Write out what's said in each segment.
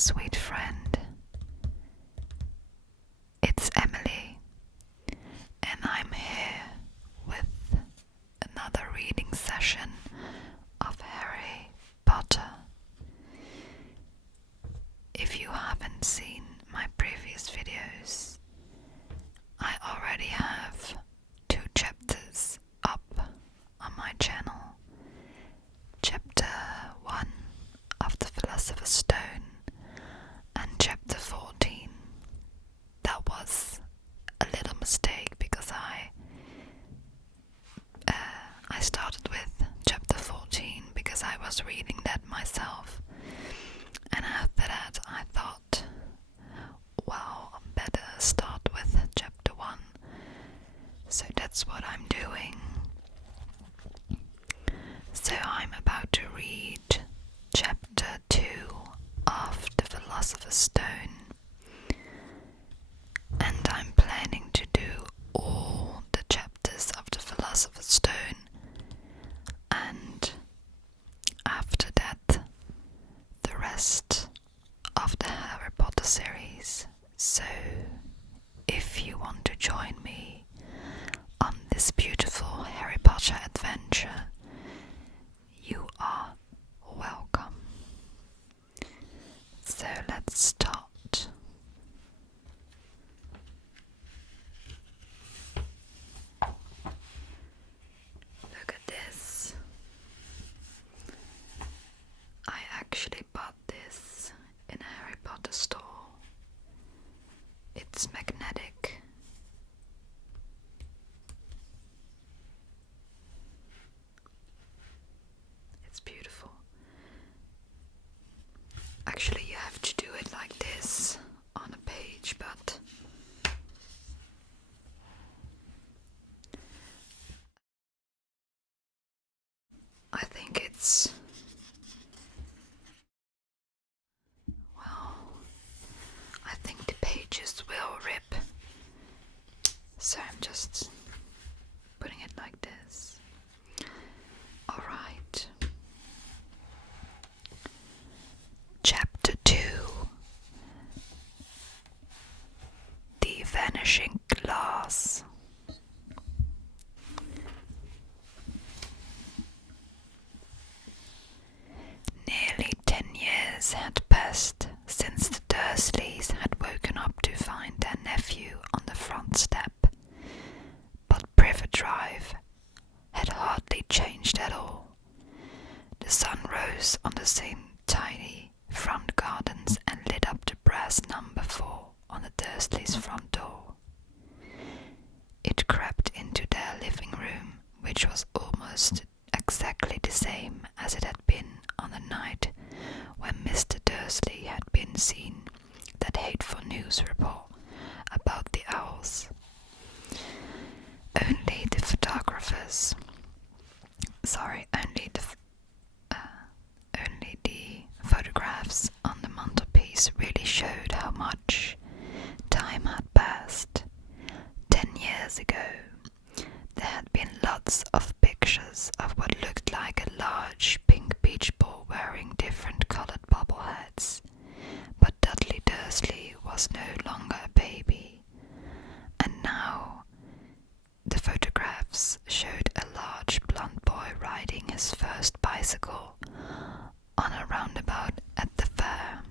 sweet friend. It's Emily, and I'm here with another reading session of Harry Potter. If you haven't seen my previous videos, I already have 2 chapters up on my channel. Chapter 1 of the Philosopher's Stone and chapter 14. That was a little mistake because I started with chapter 14 because I was reading that myself, and after that I thought, well, I'm better start with chapter 1, so that's what I'm doing. So I'm about to read chapter 2 of the Philosopher's Stone, and I'm planning to do all the chapters of the Philosopher's Stone, and after that the rest of the Harry Potter series. So if you want to join me on this beautiful Harry Potter adventure, you are welcome. So let's start. Look at this. I actually bought this in a Harry Potter store. It's magnetic. It's beautiful. Actually, you have to do it like this on a page, but I think it's, well, I think the pages will rip, so I'm just putting it like this. Alright. Chapter 2. The Vanishing Glass. Nearly 10 years had passed since the Dursleys had woken up to find their nephew on the front step, but Privet Drive had hardly changed at all. The sun rose on the same tiny front gardens and lit up the brass number 4 on the Dursleys' front door. It crept into their living room, which was almost exactly the same as it had been on the night when Mr. Dursley had been seen that hateful news report about the owls. Only the photographs on the mantelpiece really showed how much time had passed. 10 years ago, there had been lots of pictures of what looked like a large pink beach ball wearing different colored bobbleheads, but Dudley Dursley was no longer a baby, and now the photographs showed a large blond boy riding his first bicycle on a roundabout at the fair,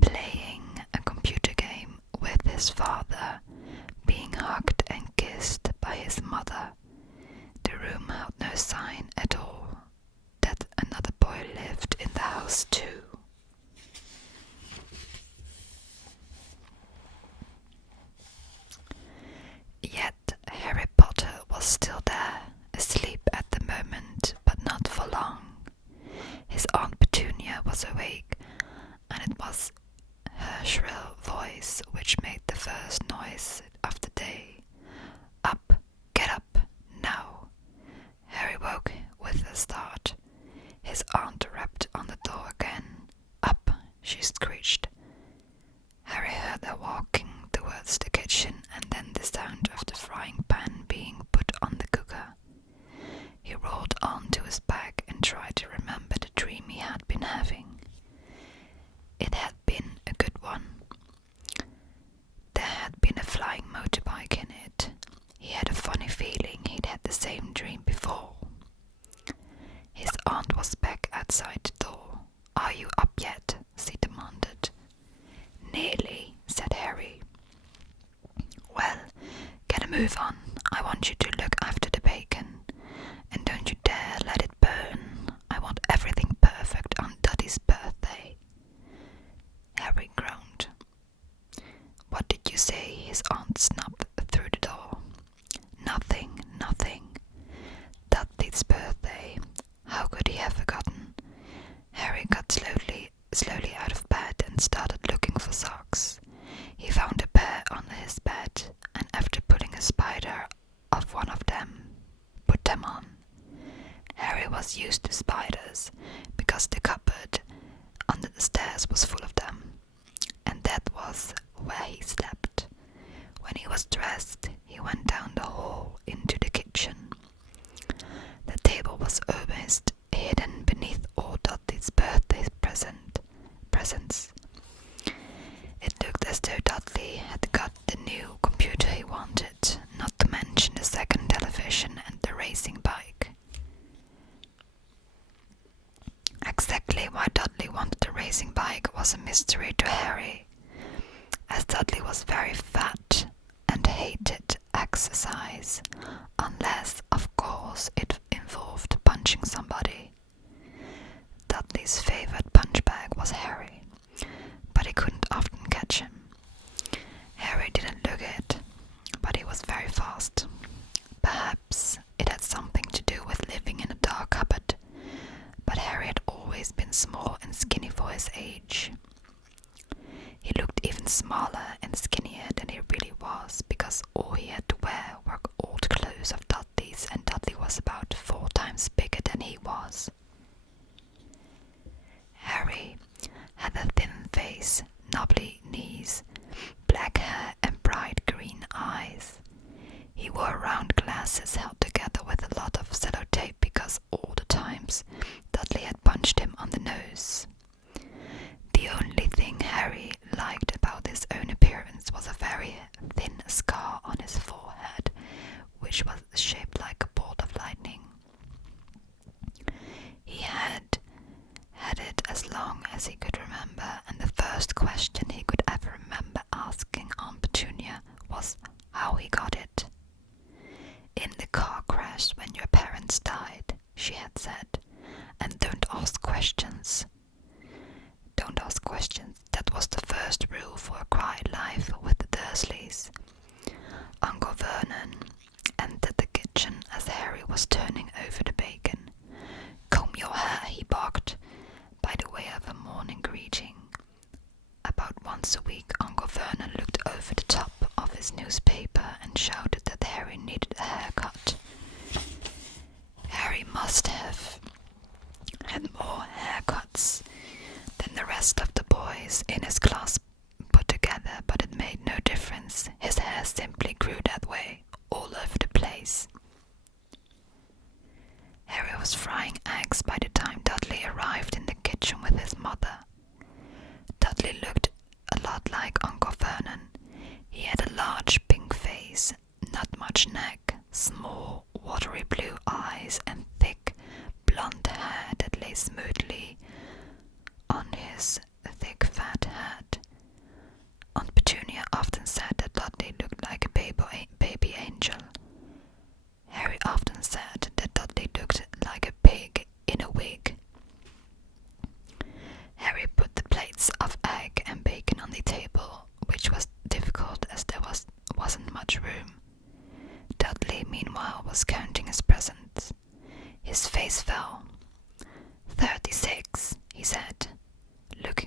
playing a computer game with his father, being hugged and kissed by his mother. The room held no sign at all that another boy lived in the house too. Yet Harry Potter was still there, asleep at the moment, but not for long. His Aunt Petunia was awake, and it was her shrill voice which made the first noise of the day. Up, get up, now. Harry woke with a start. His aunt rapped on the door again. Up, she screeched. Harry heard her walking towards the kitchen and then the sound of the frying pan being put on the cooker. He rolled onto his back and tried to remember the dream he had been having. It had yet?" she demanded. "Nearly," said Harry. "Well, get a move on. I want you to look after the bacon. And don't you dare let it burn. I want everything perfect on Duddy's birthday." Harry groaned. "What did you say?" his aunt snapped through the door. "Nothing, nothing. Dudley's birthday. How could he have forgotten?" Harry got slowly out of bed and started looking for socks. He found a pair under his bed, and after pulling a spider off one of them, put them on. Harry was used to spiders, because the cupboard under the stairs was full of them, and that was where he slept. When he was dressed, he went down the hall into the kitchen. The table was almost hidden beneath all Dudley's birthday presents. It looked as though Dudley had got the new computer he wanted, not to mention the second television and the racing bike. Exactly why Dudley wanted the racing bike was a mystery to Harry, as Dudley was very fat and hated exercise, unless, of course, it involved punching somebody. Dudley's favorite punch bag was Harry, but he couldn't often catch him. Harry didn't look it, but he was very fast. Perhaps it had something to do with living in a dark cupboard, but Harry had always been small and skinny for his age. He looked even smaller and skinnier than he really was, because all he had to wear were old clothes of Dudley's, and Dudley was about 4 times bigger than he was. Harry had a thin face, knobbly knees, black hair and bright green eyes. He wore round glasses held together with a lot of sellotape because all the times Dudley had punched him on the nose. The only thing Harry liked about his own appearance was a very thin scar on his forehead, which was shaped like a bolt of lightning. He had it as long as he could remember, and the first question he could ever remember asking Aunt Petunia was how he got it. "In the car crash when your parents died," she had said, "and don't ask questions." Don't ask questions. That was the first rule for a quiet life with the Dursleys. Uncle Vernon entered the kitchen as Harry was turning over the bacon. "Comb your hair," he barked, by the way of a morning greeting. About once a week, Uncle Vernon looked over the top of his newspaper and shouted that Harry needed a haircut. Harry must have had more haircuts than the rest of the boys in his class put together, but it made no difference. His hair simply grew that way, all over the place. Harry was frying eggs by the time Dudley arrived in the kitchen with his mother. Dudley looked a lot like Uncle Vernon. He had a large pink face, not much neck, small watery blue eyes, and thick blonde hair that lay smoothly on his thick fat head. Aunt Petunia often said that Dudley looked like a baby angel. Harry often said that Dudley looked like a pig in a wig. Harry put the plates of egg and bacon on the table, which was difficult as there wasn't much room. Dudley, meanwhile, was counting his presents. His face fell. 36, he said, looking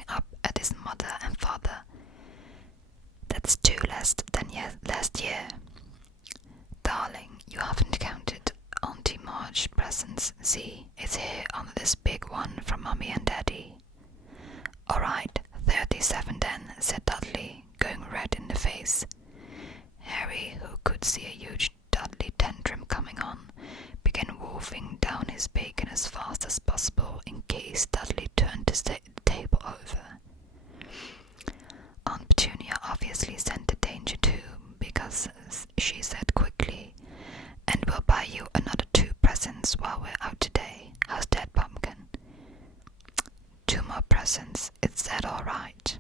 more presents. Is that all right?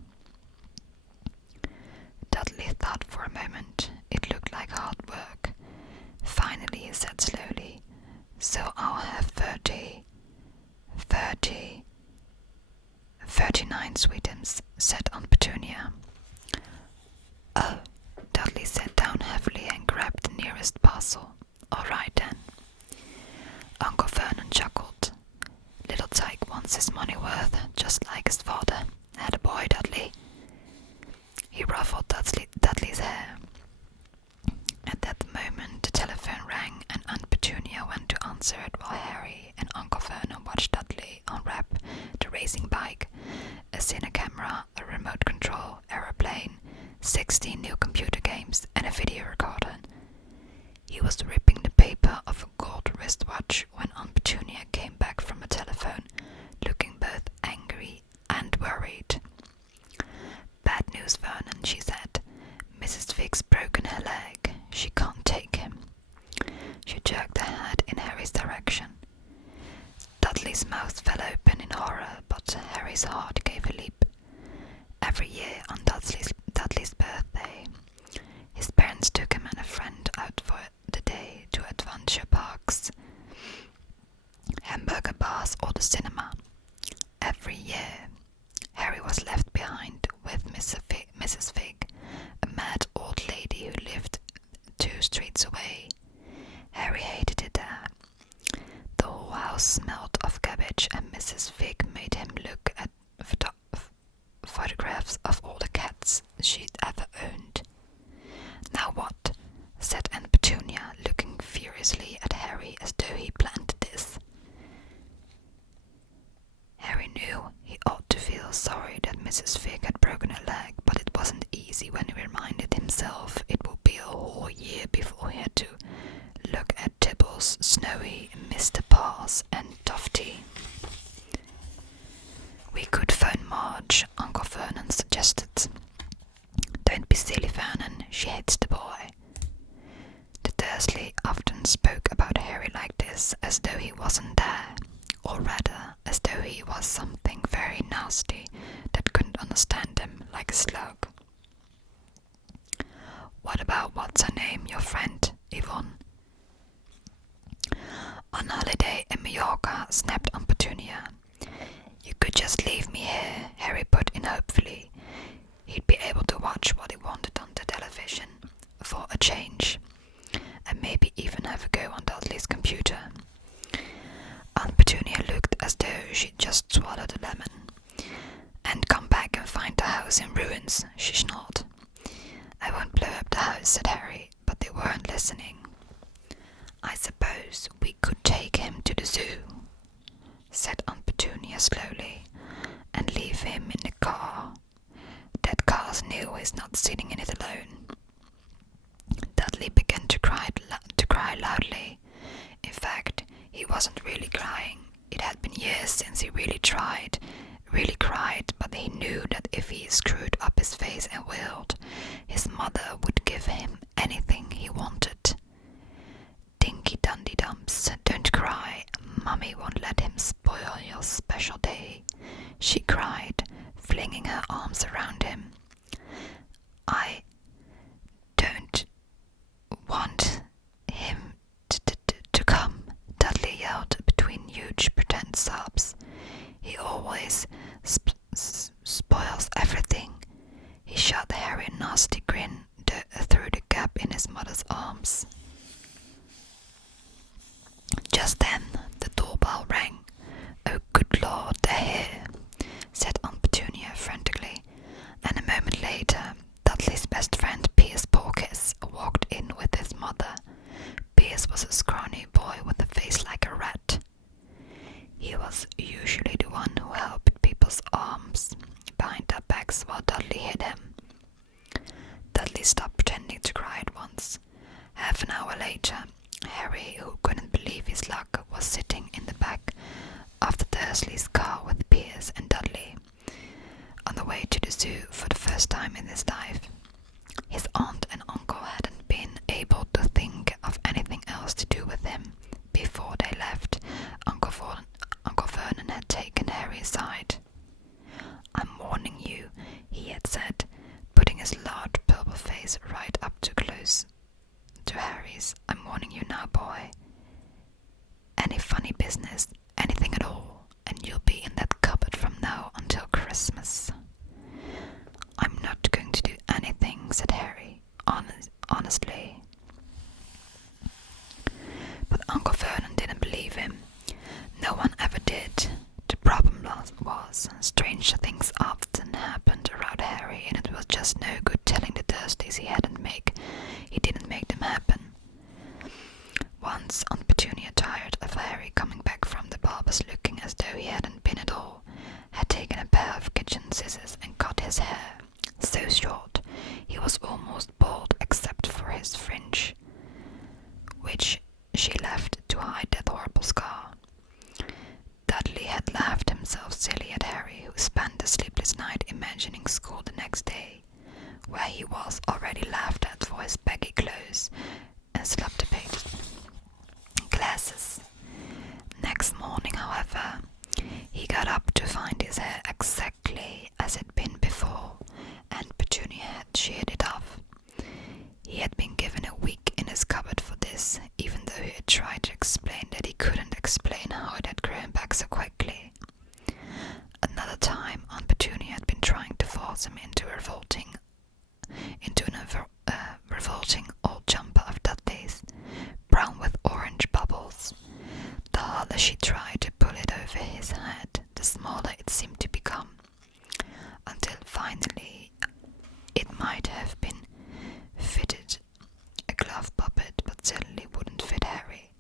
Dudley thought for a moment. It looked like hard work. Finally he said slowly, "So I'll have 39 sweetums," said Aunt Petunia. "Oh," Dudley sat down heavily and grabbed the nearest parcel. "All right then." Uncle Vernon chuckled. "Little Tyke wants his money worth, just like his father. Attaboy, Dudley." He ruffled Dudley's hair. At that moment the telephone rang and Aunt Petunia went to answer it while Harry and Uncle Vernon watched Dudley unwrap the racing bike, a cine camera, a remote control aeroplane, 16 new computer games and a video recorder. He was ripping the paper off a gold wristwatch when Aunt Petunia came back from a telephone, looking both angry and worried. "Bad news, Vernon," she said. "Mrs. Fig's broken her leg. She can't take him." She jerked her head in Harry's direction. Dudley's mouth fell open in horror, but Harry's heart gave a leap. Every year on Dudley's birthday, his parents took him and a friend out for the day to adventure parks, hamburger bars or the cinema. Every year, Harry was left behind with Mrs. Fig, a mad old lady who lived 2 streets away. Harry hated it there. The whole house smelled of cabbage and Mrs. Fig made him look at photographs of all the cats she'd ever owned. "Now what?" said Aunt Petunia, looking furiously at Harry as though he planned this. Harry knew he ought to feel sorry that Mrs. Fig had broken her leg, but it wasn't easy when he reminded himself it would be a whole year before he had to look at Tibbles, Snowy, Mr. Paws and Tufty. "We could phone Marge," Uncle Vernon suggested. "Don't be silly, Vernon. She hates the boy." The Dursley often spoke about Harry like this, as though he wasn't there, or rather, as though he was something very nasty that couldn't understand him, like a slug. "What about what's her name, your friend, Yvonne?" "On holiday in Mallorca," snapped Aunt Petunia. "You could just leave me here," Harry put in hopefully. He'd be able to watch what he wanted on the television, for a change, and maybe even have a go on Dudley's computer. Aunt Petunia looked as though she'd just swallowed a lemon. "And come back and find the house in ruins," she snarled. "I won't blow up the house," said Harry, but they weren't listening. "I suppose we could take him to the zoo," said Aunt Petunia slowly, "and leave him in the car. That car's new, he's not sitting in it alone." Dudley began to cry loudly. In fact, he wasn't really crying. It had been years since he really cried, but he knew that if he screwed up his face and wailed, his mother would give him anything he wanted. "Dinky Dundee Dumps, don't cry. Mummy won't let him spoil your special day," she cried, flinging her arms around him. "I don't want him to come," Dudley yelled between huge pretend sobs. "He always spoils everything." He shot Harry a nasty grin through the gap in his mother's arms. Just then the doorbell rang. "Oh, good Lord, they're here," said Aunt Petunia frantically, and a moment later Dudley's best friend Piers Porkis walked in with his mother. Piers was a scrawny boy with a face like a rat. He was usually the one who helped people's arms behind their backs while Dudley hid him. Dudley stopped pretending to cry at once. Half an hour later, Harry, who couldn't believe his luck, was sitting in the back of the Dursley's car with Piers and Dudley, on the way to the zoo for the first time in his life. His aunt and uncle hadn't been able to think of anything else to do with him. Before they left, Uncle Vernon had taken Harry aside. Christmas. I'm not going to do anything, said Harry, honestly. But Uncle Vernon didn't believe him. No one ever did. The problem was stranger things often happened around Harry, and it was just no good telling the Dursleys he didn't make them happen. Once, Aunt Petunia, tired of Harry coming back from the barber's looking as though he hadn't been at all, had taken a pair of kitchen scissors and cut his hair so short he was almost bald except for his fringe, which she left to hide that horrible scar. Dudley had laughed himself silly at Harry, who spent a sleepless night imagining school the next day, where he was already laughed at for his baggy clothes and slap-pated glasses. Next morning, however, he got up to find his hair exactly as it had been before, and Petunia had sheared it off. He had been given a week in his cupboard for this, even though he had tried to explain that he couldn't explain how it had grown back so quickly. Another time, Aunt Petunia had been trying to force him into a revolting old jumper of Dudley's, brown with orange bubbles. The harder she tried to pull it over his head, the smaller it seemed to become, until finally it might have been fitted a glove puppet, but certainly wouldn't fit Harry.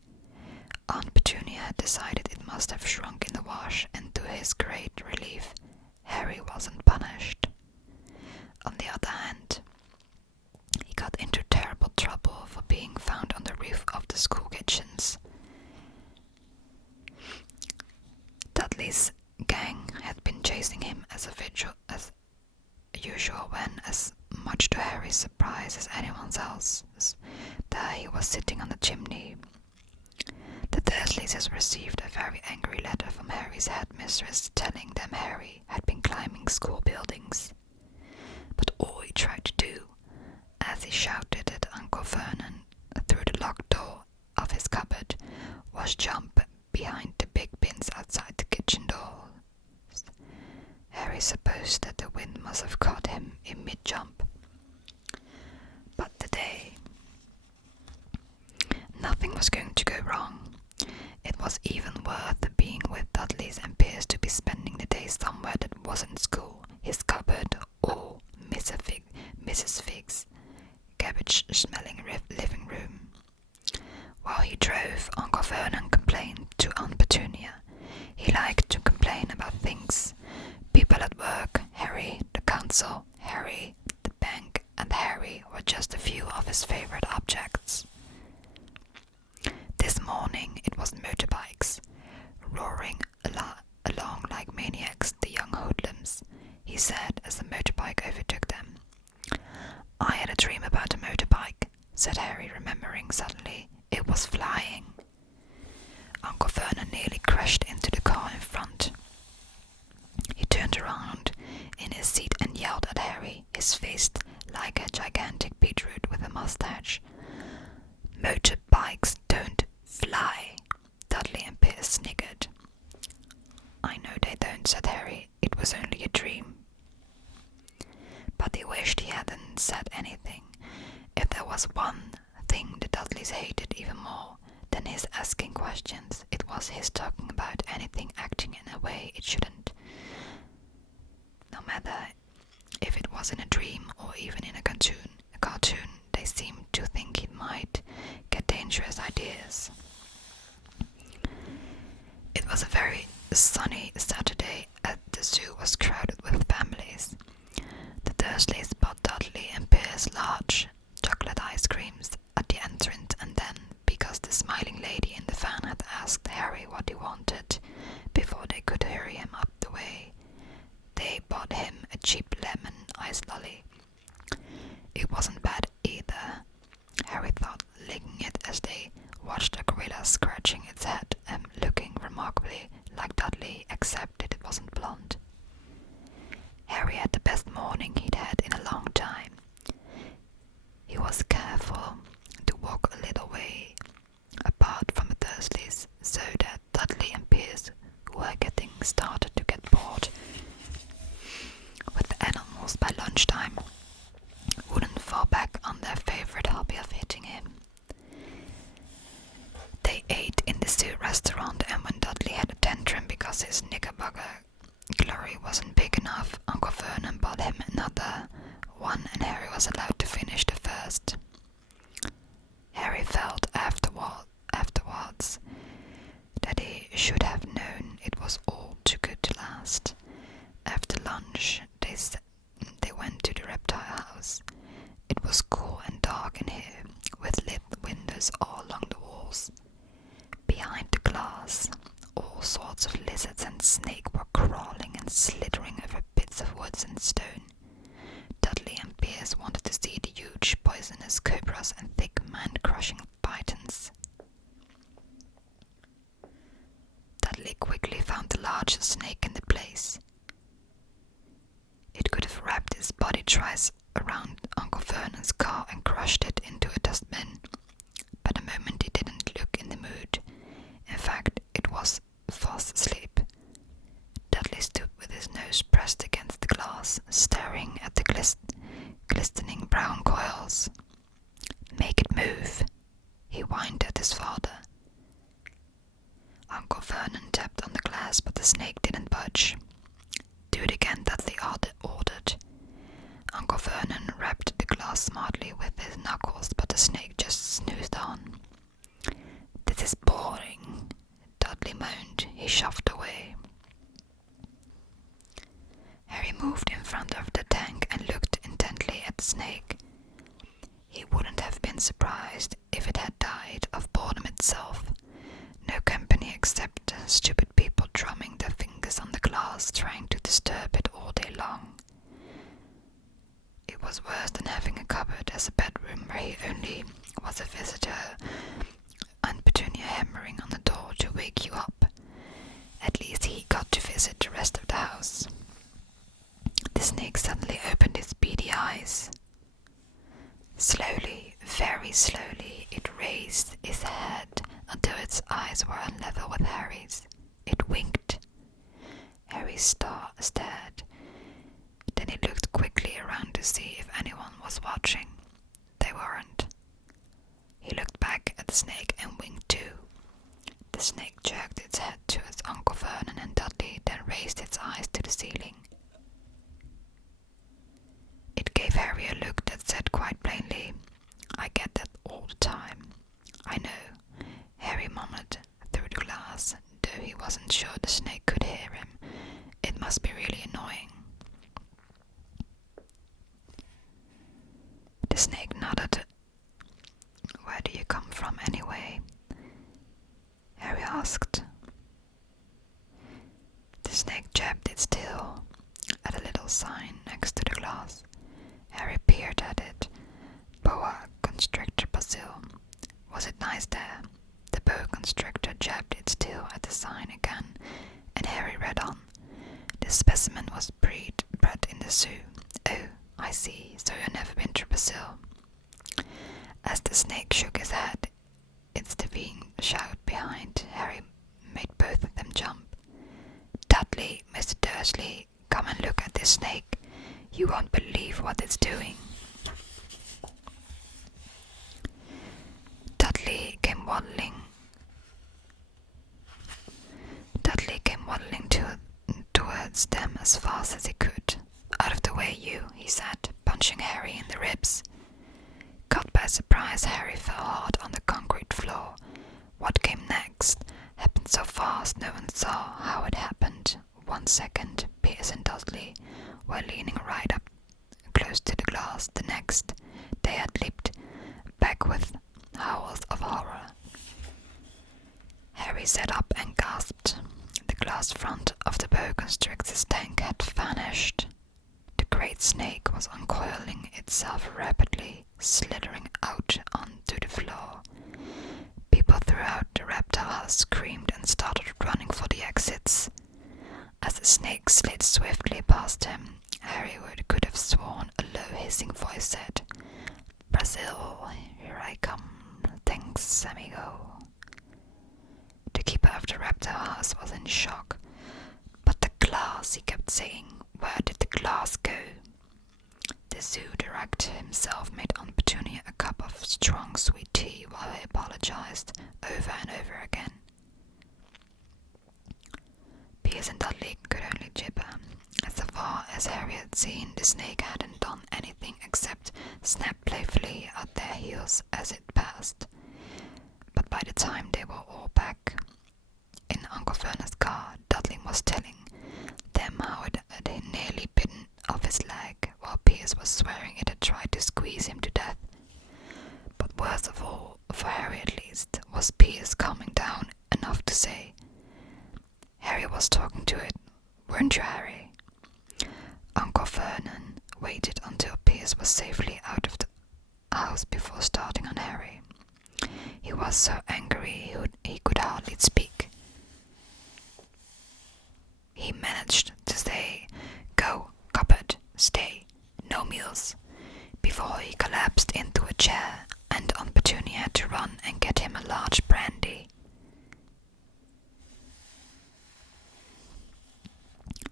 Aunt Petunia had decided it must have shrunk in the wash, and to his great relief, Harry wasn't punished. On the other hand, he got into terrible trouble for being found on the roof of the school kitchens. Dudley's gang had been chasing him as usual when, as much to Harry's surprise as anyone else's, there he was sitting on the chimney. The Dursleys had received a very angry letter from Harry's headmistress telling them Harry had been climbing school buildings. But all he tried to do, as he shouted at Uncle Vernon through the locked door of his cupboard, was jump behind the big bins outside the kitchen doors. Harry supposed that the wind must have caught him in mid-jump. But today, nothing was going to go wrong. It was even worth being with Dudley's and Pierce to be spending the day somewhere that wasn't school, his cupboard, or Mrs. Fig's cabbage-smelling living room. While he drove, Uncle Vernon complained to Aunt Petunia. He liked to complain about things. People at work, Harry, the council, Harry, the bank, and Harry were just a few of his favorite objects. This morning it was motorbikes, roaring along like maniacs, the young hoodlums, he said as the motorbike overtook them. I had a dream about a motorbike, said Harry, remembering suddenly. It was flying. Uncle Vernon nearly crashed into the car in front. He turned around in his seat and yelled at Harry, his face like a gigantic beetroot with a mustache. Motorbikes don't fly, Dudley and Pierce sniggered. I know they don't, said Harry. It was only a dream. But he wished he hadn't said anything. If there was one thing the Dudleys hated even more than his asking questions, it was his talking about anything acting in a way it shouldn't. No matter if it was in a dream or even in a cartoon, they seemed to think he might get dangerous ideas. It was a very sunny Saturday, and the zoo was crowded with families. The Dursleys bought Dudley and Pierce large chocolate ice creams at the entrance, and then, because the smiling lady in the van had asked Harry what he wanted before they could hurry him up the way, they bought him a cheap lemon ice lolly. It wasn't bad either, Harry thought, licking it as they watched a gorilla scratching its head and looking remarkably like Dudley, except that it wasn't blonde. Harry had the best morning he'd had in a long time. He was careful to walk a little way apart from the Dursleys, so that Dudley and Pierce, who were getting started to get bored, Uncle Vernon bought him another one and Harry was allowed to finish the first. Harry felt afterwards that he should have known it was all too good to last. After lunch, they went to the reptile house. It was cool and dark in here, with lit windows all along the walls. Behind the glass, all sorts of lizards and snakes were crawling and slithering over bits of wood and stone. Dudley and Pierce wanted to see the huge poisonous cobras and thick man-crushing pythons. Dudley quickly found the largest snake in the place. It could have wrapped its body thrice around Uncle Vernon's car and crushed it into a dustbin, but the moment he didn't look in the mood. In fact, it was fast asleep. Dudley stood with his nose pressed against the glass, staring at the glistening brown coils. "Make it move," he whined at his father. Uncle Vernon tapped on the glass, but the snake didn't budge. "Do it again," Dudley ordered. Uncle Vernon rapped the glass smartly with his knuckles, but the snake just snoozed on. "This is boring," Dudley moaned. He shoved away. Harry moved in front of the tank and looked intently at the snake. He wouldn't have been surprised if it had died of boredom itself. No company except stupid people drumming their fingers on the glass, trying to disturb it all day long. It was worse than having a cupboard as a bedroom where he only was a visitor, and Petunia hammering on the door to wake you up. At least he got to visit the rest of the house. The snake suddenly opened its beady eyes. Slowly, very slowly, it raised its head until its eyes were on level with Harry's. It winked. Harry stared. Then he looked quickly around to see if anyone was watching. They weren't. He looked back at the snake and winked too. The snake jerked its head towards Uncle Vernon and Dudley, then raised its eyes to the ceiling. It gave Harry a look that said quite plainly, "I get that all the time." "I know," Harry murmured through the glass, though he wasn't sure the snake could hear him. It must be really annoying. The snake nodded. "Where do you come from anyway?" Harry asked. The snake jabbed its tail at a little sign next to the glass. Harry peered at it. "Boa constrictor Brazil." Was it nice there? The boa constrictor jabbed its tail at the sign again, and Harry read on. "The specimen was bred in the zoo." "Oh, I see, so you've never been to Brazil." As the snake shook his head, its deafening shout behind Harry made both of them jump. "Dudley, Mr. Dursley, come and look at this snake. You won't believe what it's doing." Dudley came waddling towards them as fast as he could. "Out of the way, you," he said, punching Harry in the ribs. Caught by surprise, Harry fell hard on the concrete floor. What came next happened so fast no one saw how it happened. 1 second, Pierce and Dudley were leaning right up close to the glass. The next, they had leaped back with howls of horror. Harry sat up and gasped. The glass front of the boa constrictor's tank had vanished. The great snake was uncoiling itself rapidly, slithering out onto the floor. People throughout the reptile house screamed and started running for the exits. As the snake slid swiftly past him, Harry could have sworn a low hissing voice said, "Brazil, here I come. Thanks, amigo." The keeper of the reptile house was in shock. "But the glass," he kept saying. "Where did the glass go?" The zoo director himself made Aunt Petunia a cup of strong sweet tea while he apologized over and over again. Pierce and Dudley could only gibber. As far as Harry had seen, the snake hadn't done anything except snap playfully at their heels as it passed. But by the time they were all back in Uncle Vernon's car, Dudley was telling them how it had nearly bitten off his leg, while Piers was swearing it had tried to squeeze him to death. But worst of all, for Harry at least, was Piers calming down enough to say, "Harry was talking to it, weren't you, Harry?" Uncle Vernon waited until Piers was safely out of the house before starting on Harry. He was so angry he could hardly speak. He managed to say, "Go, cupboard, stay, no meals," before he collapsed into a chair and Aunt Petunia had to run and get him a large brandy.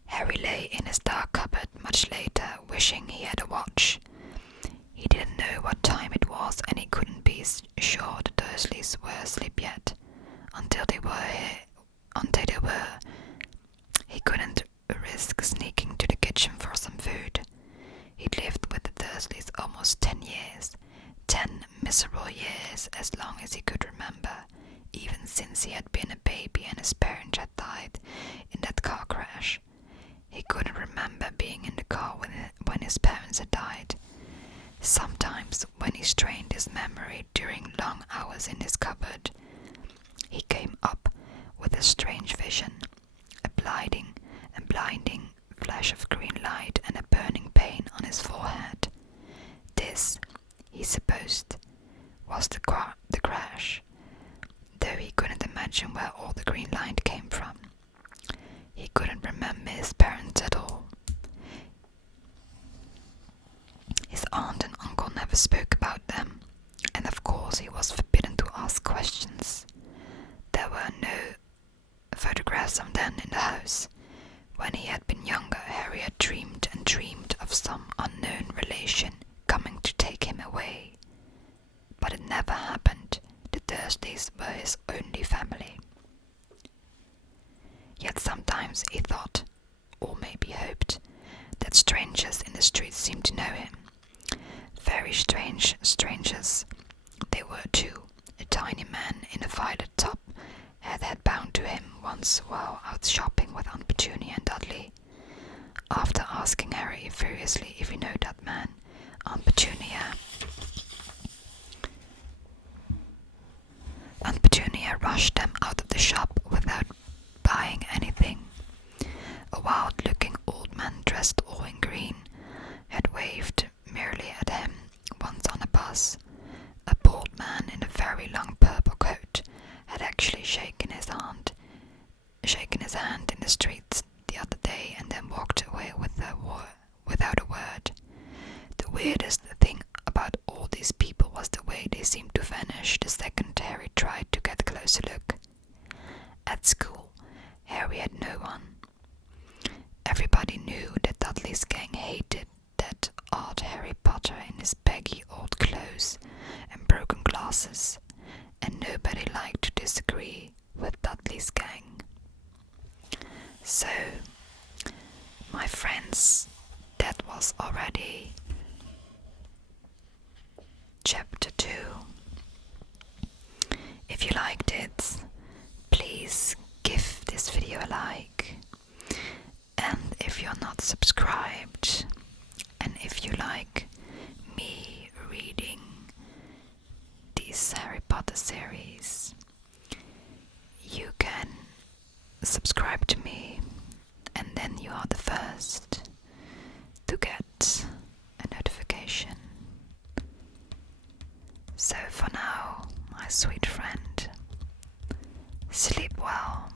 Harry lay in his dark cupboard much later, wishing he had a watch. He didn't know what time it was, and he couldn't be sure the Dursleys were asleep yet. Until they were. He couldn't risk sneaking to the kitchen for some food. He'd lived with the Dursleys almost 10 years. 10 miserable years, as long as he could remember, even since he had been a baby and his parents had died in that car crash. He couldn't remember being in the car when his parents had died. Sometimes, when he strained his memory during long hours in his cupboard, he came up with a strange vision, a blinding flash of green light and a burning pain on his forehead. This, he supposed, was the crash, though he couldn't imagine where all the green light came from. He couldn't remember his parents at all. His aunt and uncle never spoke about them, and of course he was forbidden to ask questions. There were no photographs of them in the house. When he had been younger, Harry had dreamed and dreamed of some unknown relation coming to take him away. But it never happened. The Dursleys were his only family. Yet sometimes he thought, or maybe hoped, that strangers in the streets seemed to know him. Very strange strangers they were too. A tiny man in a violet top had bound to him once while out shopping with Aunt Petunia and Dudley. After asking Harry furiously if he knew that man, Aunt Petunia rushed them out of the shop without buying anything. A wild-looking old man dressed all in green had waved merely at him once on a bus. A bald man in a very long purple coat had actually shaken his hand in the streets the other day and then walked away without a word. The weirdest thing about all these people was the way they seemed to vanish the second Harry tried to get a closer look. At school, Harry had no one. Everybody knew that Dudley's gang hated that odd Harry Potter in his baggy old clothes and broken glasses, and nobody liked to disagree with Dudley's gang. So, my friends, that was already chapter 2. If you liked it, please give this video a like. And if you're not subscribed, and if you like me reading these Harry Potter series, you can subscribe to me, and then you are the first to get a notification. So for now, my sweet friend, sleep well,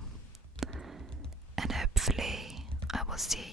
and hopefully I will see